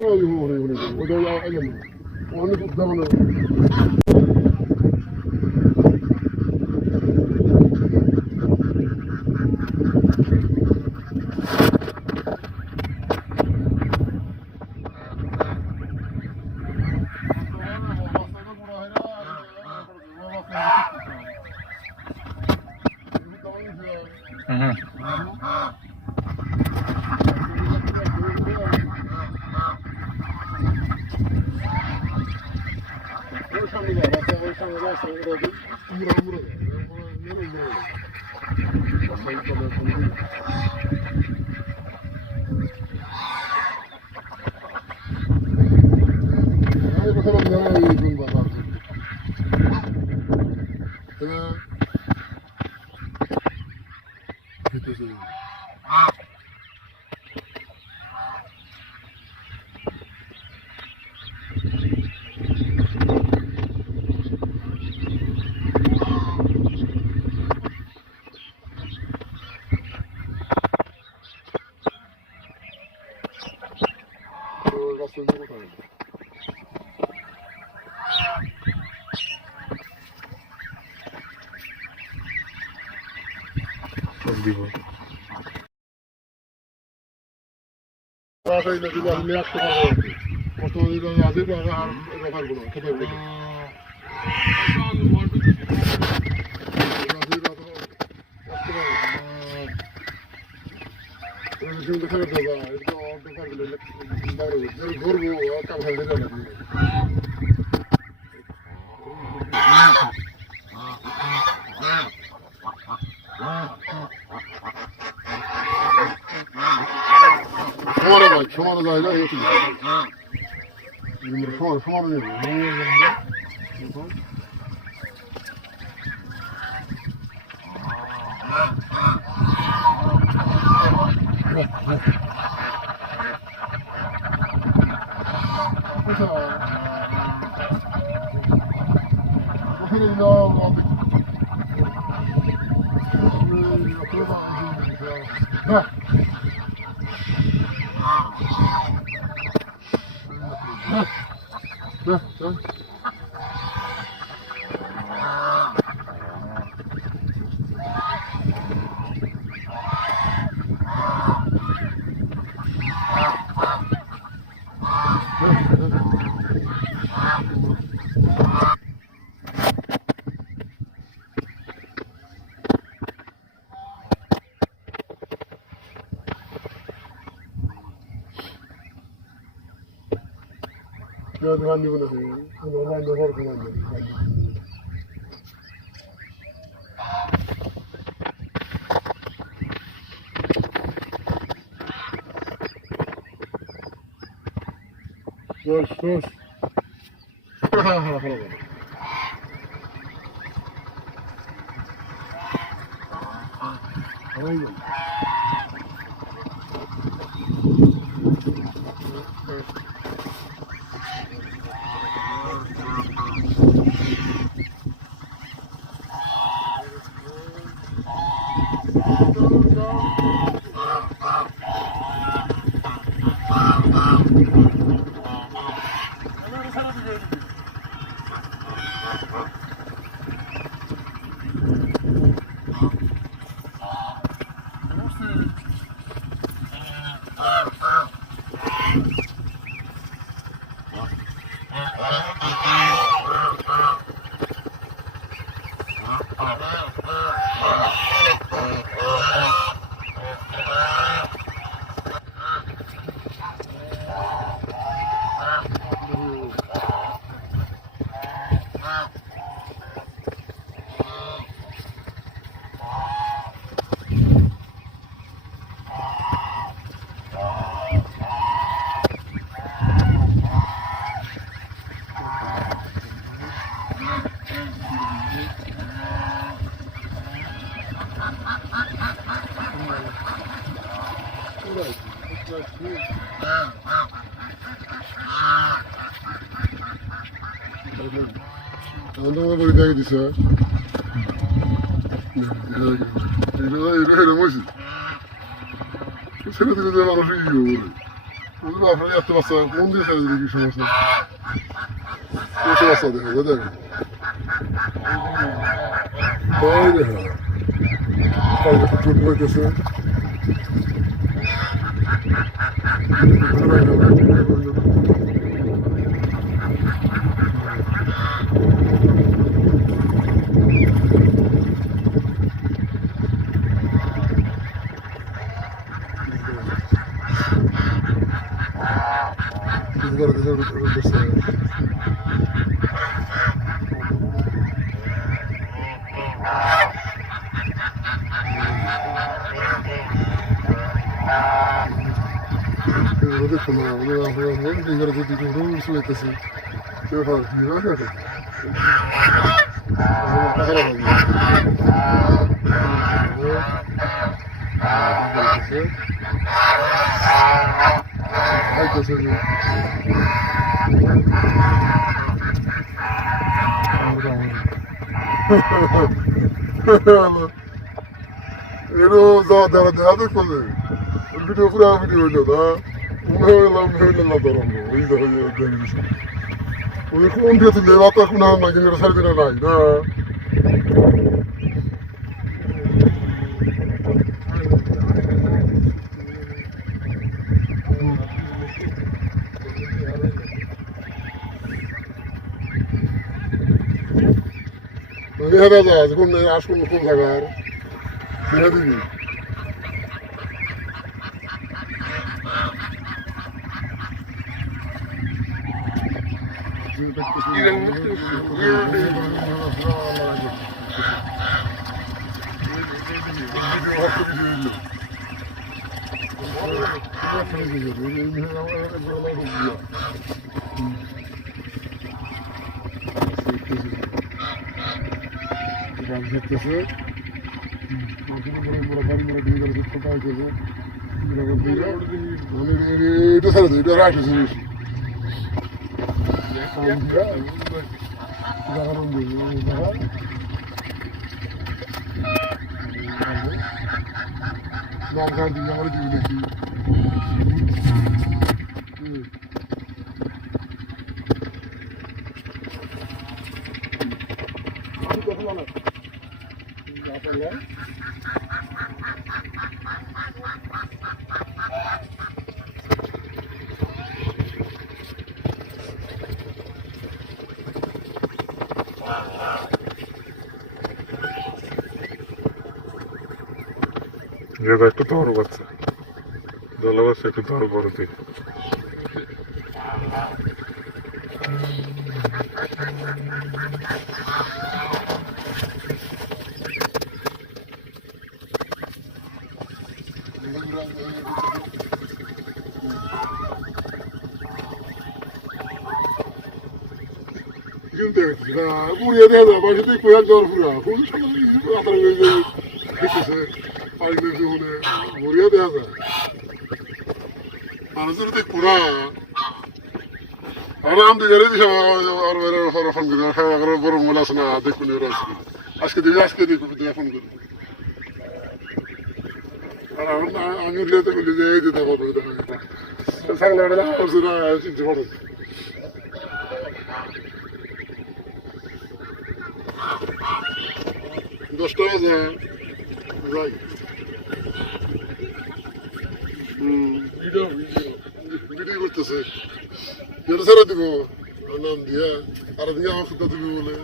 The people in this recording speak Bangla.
ওটা অনেক উদ্ভাবন। দিব সমান জায়গা সমান দিছে ছেলে থেকে যে মানুষ বুঝলি আপনার এত বাচ্চা মন দিয়ে ছেড়ে দিবি কি সমস্যা বাচ্চা দেখা যায় দেখেন তাই দেখা কালকে তো চুট হইতেছে দেখো না আমাদের দিকে রুলস হইতেছে দেখা দেখো ভিডিও পুরা ভিডিও হইল না হইলাম ধরম ওই দেখা ওই কোন দিয়ে তুলে বাতা কোনো না কিন্তু সাড়ে দিনে নাই না দেখা যায় কোন আসুন কোন জায়গার দেখা দিবি এটা ছাড়া এটা রাখ এটা একটু ধরো বাচ্চা দলা বাচ্চা একটু ধরো করতে কিন্তু পুরিয়া দেখা যায় বাড়িতে কোয়া যাওয়ার পুরা কোন দেখতেছে পানি জীবনে পুরিয়া দেখা যায় মানুষের তো পুরা আর আমি গেলে দিস আর ফোন করে বড় মোলা আছে না দেখুন ওরা আজকে দেখুন ফোন করবো আর আমি লেতে বলি যে এই যেতে পারবো দেখা চিনতে পারো 10টা বাজে যাই ভিডিও করতেছে এটা ছেড়ে দিব নাম দিয়া আর দিকে আমার ফুটা দিবি বলে